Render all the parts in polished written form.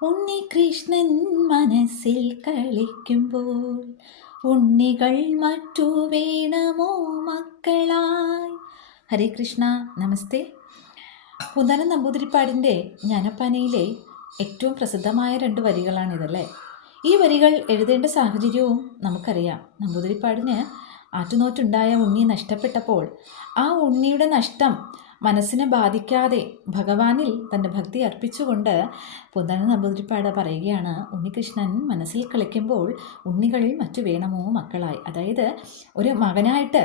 ഉണ്ണികൃഷ്ണൻ മനസ്സിൽ കളിക്കുമ്പോൾ ഉണ്ണികൾ മറ്റു വേണമോ മക്കളായി. ഹരേ കൃഷ്ണ. നമസ്തേ. പൂന്താനം നമ്പൂതിരിപ്പാടിൻ്റെ ജ്ഞാനപ്പാനയിലെ ഏറ്റവും പ്രസിദ്ധമായ 2 വരികളാണിതല്ലേ. ഈ വരികൾ എഴുതേണ്ട സാഹചര്യവും നമുക്കറിയാം. നമ്പൂതിരിപ്പാടിന് ആറ്റുനോറ്റുണ്ടായ ഉണ്ണി നഷ്ടപ്പെട്ടപ്പോൾ ആ ഉണ്ണിയുടെ നഷ്ടം മനസ്സിനെ ബാധിക്കാതെ ഭഗവാനിൽ തൻ്റെ ഭക്തി അർപ്പിച്ചുകൊണ്ട് പൂന്താനം നമ്പൂതിരിപ്പാട് പറയുകയാണ്, ഉണ്ണികൃഷ്ണൻ മനസ്സിൽ കളിക്കുമ്പോൾ ഉണ്ണികൾ മറ്റു വേണമോ മക്കളായി. അതായത് ഒരു മകനായിട്ട്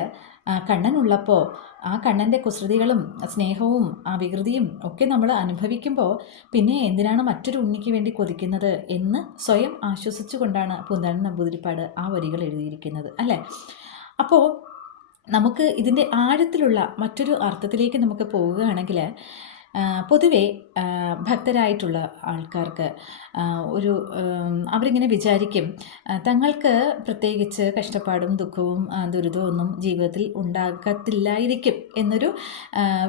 കണ്ണനുള്ളപ്പോൾ ആ കണ്ണൻ്റെ കുസൃതികളും സ്നേഹവും ആ വികൃതിയും ഒക്കെ നമ്മൾ അനുഭവിക്കുമ്പോൾ പിന്നെ എന്തിനാണ് മറ്റൊരു ഉണ്ണിക്ക് വേണ്ടി കൊതിക്കുന്നത് എന്ന് സ്വയം ആശ്വസിച്ചുകൊണ്ടാണ് പൂന്താനം നമ്പൂതിരിപ്പാട് ആ വരികൾ എഴുതിയിരിക്കുന്നത് അല്ലേ. അപ്പോൾ നമുക്ക് ഇതിൻ്റെ ആഴത്തിലുള്ള മറ്റൊരു അർത്ഥത്തിലേക്ക് നമുക്ക് പോവുകയാണെങ്കിൽ, പൊതുവെ ഭക്തരായിട്ടുള്ള ആൾക്കാർക്ക് ഒരു അവരിങ്ങനെ വിചാരിക്കും, തങ്ങൾക്ക് പ്രത്യേകിച്ച് കഷ്ടപ്പാടും ദുഃഖവും ദുരിതവും ഒന്നും ജീവിതത്തിൽ ഉണ്ടാകത്തില്ലായിരിക്കും എന്നൊരു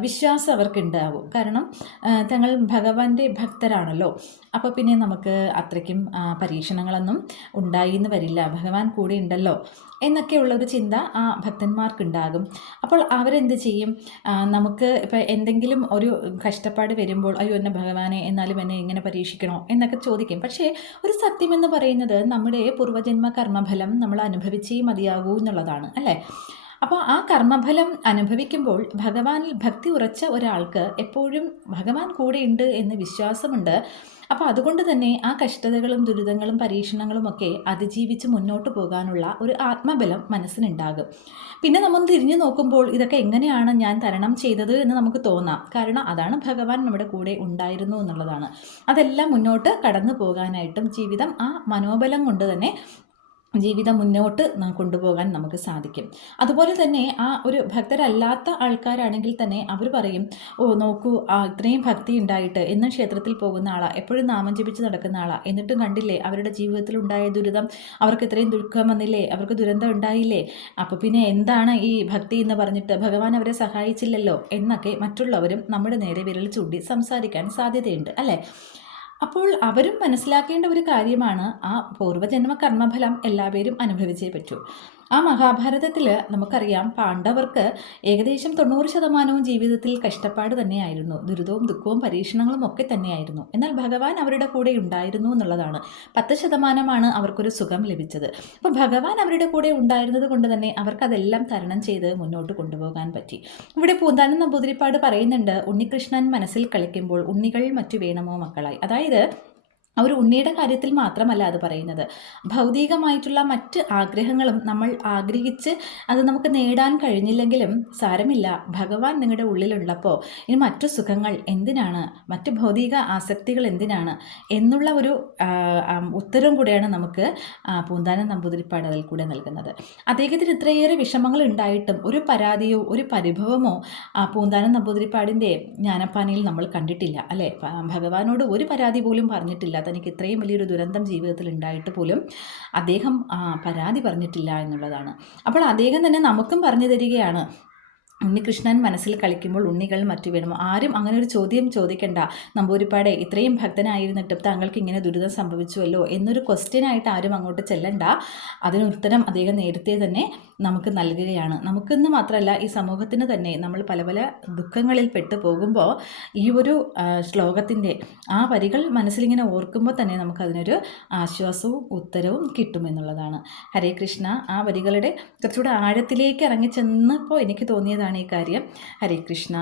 വിശ്വാസം അവർക്കുണ്ടാവും. കാരണം തങ്ങൾ ഭഗവാന്റെ ഭക്തരാണല്ലോ. അപ്പോൾ പിന്നെ നമുക്ക് അത്രയ്ക്കും പരീക്ഷണങ്ങളൊന്നും ഉണ്ടായി എന്ന് വരില്ല, ഭഗവാൻ കൂടെ ഉണ്ടല്ലോ എന്നൊക്കെയുള്ളൊരു ചിന്ത ആ ഭക്തന്മാർക്കുണ്ടാകും. അപ്പോൾ അവരെന്ത് ചെയ്യും, നമുക്ക് ഇപ്പോൾ എന്തെങ്കിലും ഒരു കഷ്ടപ്പാട് വരുമ്പോൾ അയ്യോ എന്നെ ഭഗവാനെ എന്നാലും എന്നെ ഇങ്ങനെ പരീക്ഷിക്കണോ എന്നൊക്കെ ചോദിക്കും. പക്ഷേ ഒരു സത്യമെന്ന് പറയുന്നത് നമ്മുടെ പൂർവ്വജന്മ കർമ്മഫലം നമ്മൾ അനുഭവിച്ചേ മതിയാകൂ എന്നുള്ളതാണ് അല്ലേ. അപ്പോൾ ആ കർമ്മഫലം അനുഭവിക്കുമ്പോൾ ഭഗവാനിൽ ഭക്തി ഉറച്ച ഒരാൾക്ക് എപ്പോഴും ഭഗവാൻ കൂടെയുണ്ട് എന്ന് വിശ്വാസമുണ്ട്. അപ്പോൾ അതുകൊണ്ട് തന്നെ ആ കഷ്ടതകളും ദുരിതങ്ങളും പരീക്ഷണങ്ങളും ഒക്കെ അതിജീവിച്ച് മുന്നോട്ട് പോകാനുള്ള ഒരു ആത്മബലം മനസ്സിനുണ്ടാകും. പിന്നെ നമ്മൾ തിരിഞ്ഞു നോക്കുമ്പോൾ ഇതൊക്കെ എങ്ങനെയാണ് ഞാൻ തരണം ചെയ്തത് എന്ന് നമുക്ക് തോന്നാം. കാരണം അതാണ് ഭഗവാൻ നമ്മുടെ കൂടെ ഉണ്ടായിരുന്നു എന്നുള്ളതാണ്. അതെല്ലാം മുന്നോട്ട് കടന്നു പോകാനായിട്ടും ജീവിതം ആ മനോബലം കൊണ്ട് തന്നെ ജീവിതം മുന്നോട്ട് കൊണ്ടുപോകാൻ നമുക്ക് സാധിക്കും. അതുപോലെ തന്നെ ആ ഒരു ഭക്തരല്ലാത്ത ആൾക്കാരാണെങ്കിൽ തന്നെ അവർ പറയും, ഓ നോക്കൂ ഇത്രയും ഭക്തി ഉണ്ടായിട്ട് എന്നും ക്ഷേത്രത്തിൽ പോകുന്ന ആളാണ്, എപ്പോഴും നാമം ജപിച്ച് നടക്കുന്ന ആളാണ്, എന്നിട്ടും കണ്ടില്ലേ അവരുടെ ജീവിതത്തിൽ ഉണ്ടായ ദുരിതം, അവർക്ക് ഇത്രയും ദുഃഖം വന്നില്ലേ, അവർക്ക് ദുരന്തം ഉണ്ടായില്ലേ, അപ്പോൾ പിന്നെ എന്താണ് ഈ ഭക്തി എന്ന് പറഞ്ഞിട്ട് ഭഗവാൻ അവരെ സഹായിച്ചില്ലല്ലോ എന്നൊക്കെ മറ്റുള്ളവരും നമ്മുടെ നേരെ വിരൽ ചൂണ്ടി സംസാരിക്കാൻ സാധ്യതയുണ്ട് അല്ലേ. അപ്പോൾ അവരും മനസ്സിലാക്കേണ്ട ഒരു കാര്യമാണ്, ആ പൂർവ്വജന്മ കർമ്മഫലം എല്ലാവരും അനുഭവിച്ചേ പറ്റൂ. ആ മഹാഭാരതത്തിൽ നമുക്കറിയാം, പാണ്ഡവർക്ക് ഏകദേശം 90% ജീവിതത്തിൽ കഷ്ടപ്പാട് തന്നെയായിരുന്നു, ദുരിതവും ദുഃഖവും പരീക്ഷണങ്ങളും ഒക്കെ തന്നെയായിരുന്നു. എന്നാൽ ഭഗവാൻ അവരുടെ കൂടെ ഉണ്ടായിരുന്നു എന്നുള്ളതാണ്. 10% അവർക്കൊരു സുഖം ലഭിച്ചത്. അപ്പോൾ ഭഗവാൻ അവരുടെ കൂടെ ഉണ്ടായിരുന്നത് കൊണ്ട് തന്നെ അവർക്കതെല്ലാം തരണം ചെയ്ത് മുന്നോട്ട് കൊണ്ടുപോകാൻ പറ്റി. ഇവിടെ പൂന്താനം നമ്പൂതിരിപ്പാട് പറയുന്നുണ്ട്, ഉണ്ണികൃഷ്ണൻ മനസ്സിൽ കളിക്കുമ്പോൾ ഉണ്ണികൾ മറ്റു വേണമോ മക്കളായി. അതായത് ആ ഒരു ഉണ്ണിയുടെ കാര്യത്തിൽ മാത്രമല്ല അത് പറയുന്നത്, ഭൗതികമായിട്ടുള്ള മറ്റ് ആഗ്രഹങ്ങളും നമ്മൾ ആഗ്രഹിച്ച് അത് നമുക്ക് നേടാൻ കഴിഞ്ഞില്ലെങ്കിലും സാരമില്ല, ഭഗവാൻ നിങ്ങളുടെ ഉള്ളിലുള്ളപ്പോൾ ഇനി മറ്റു സുഖങ്ങൾ എന്തിനാണ്, മറ്റ് ഭൗതിക ആസക്തികൾ എന്തിനാണ് എന്നുള്ള ഒരു ഉത്തരം കൂടെയാണ് നമുക്ക് പൂന്താനം നമ്പൂതിരിപ്പാട് അതിൽ കൂടെ നൽകുന്നത്. അദ്ദേഹത്തിന് ഇത്രയേറെ വിഷമങ്ങൾ ഉണ്ടായിട്ടും ഒരു പരാതിയോ ഒരു പരിഭവമോ പൂന്താനം നമ്പൂതിരിപ്പാടിൻ്റെ ജ്ഞാനപ്പാനയിൽ നമ്മൾ കണ്ടിട്ടില്ല അല്ലേ. ഭഗവാനോട് ഒരു പരാതി പോലും പറഞ്ഞിട്ടില്ല. തനിക്ക് ഇത്രയും വലിയൊരു ദുരന്തം ജീവിതത്തിൽ ഉണ്ടായിട്ട് പോലും അദ്ദേഹം പരാതി പറഞ്ഞിട്ടില്ല എന്നുള്ളതാണ്. അപ്പോൾ അദ്ദേഹം തന്നെ നമുക്കും പറഞ്ഞു തരികയാണ്, ഉണ്ണികൃഷ്ണൻ മനസ്സിൽ കളിക്കുമ്പോൾ ഉണ്ണികൾ മറ്റു വേണമോ. ആരും അങ്ങനെ ഒരു ചോദ്യം ചോദിക്കണ്ട, നമ്പൂരിപ്പാടെ ഇത്രയും ഭക്തനായിരുന്നിട്ടും താങ്കൾക്ക് ഇങ്ങനെ ദുരിതം സംഭവിച്ചുവല്ലോ എന്നൊരു ക്വസ്റ്റ്യനായിട്ട് ആരും അങ്ങോട്ട് ചെല്ലണ്ട. അതിനുത്തരം അദ്ദേഹം നേരത്തെ തന്നെ നമുക്ക് നൽകുകയാണ്. നമുക്കെന്ന് മാത്രമല്ല, ഈ സമൂഹത്തിന് തന്നെ നമ്മൾ പല പല ദുഃഖങ്ങളിൽ പെട്ടു പോകുമ്പോൾ ഈ ഒരു ശ്ലോകത്തിൻ്റെ ആ വരികൾ മനസ്സിലിങ്ങനെ ഓർക്കുമ്പോൾ തന്നെ നമുക്കതിനൊരു ആശ്വാസവും ഉത്തരവും കിട്ടുമെന്നുള്ളതാണ്. ഹരേ കൃഷ്ണ. ആ വരികളുടെ കുറച്ചുകൂടെ ആഴത്തിലേക്ക് ഇറങ്ങിച്ചെന്നപ്പോൾ എനിക്ക് തോന്നിയതാണ് ഈ കാര്യം. ഹരേ കൃഷ്ണ.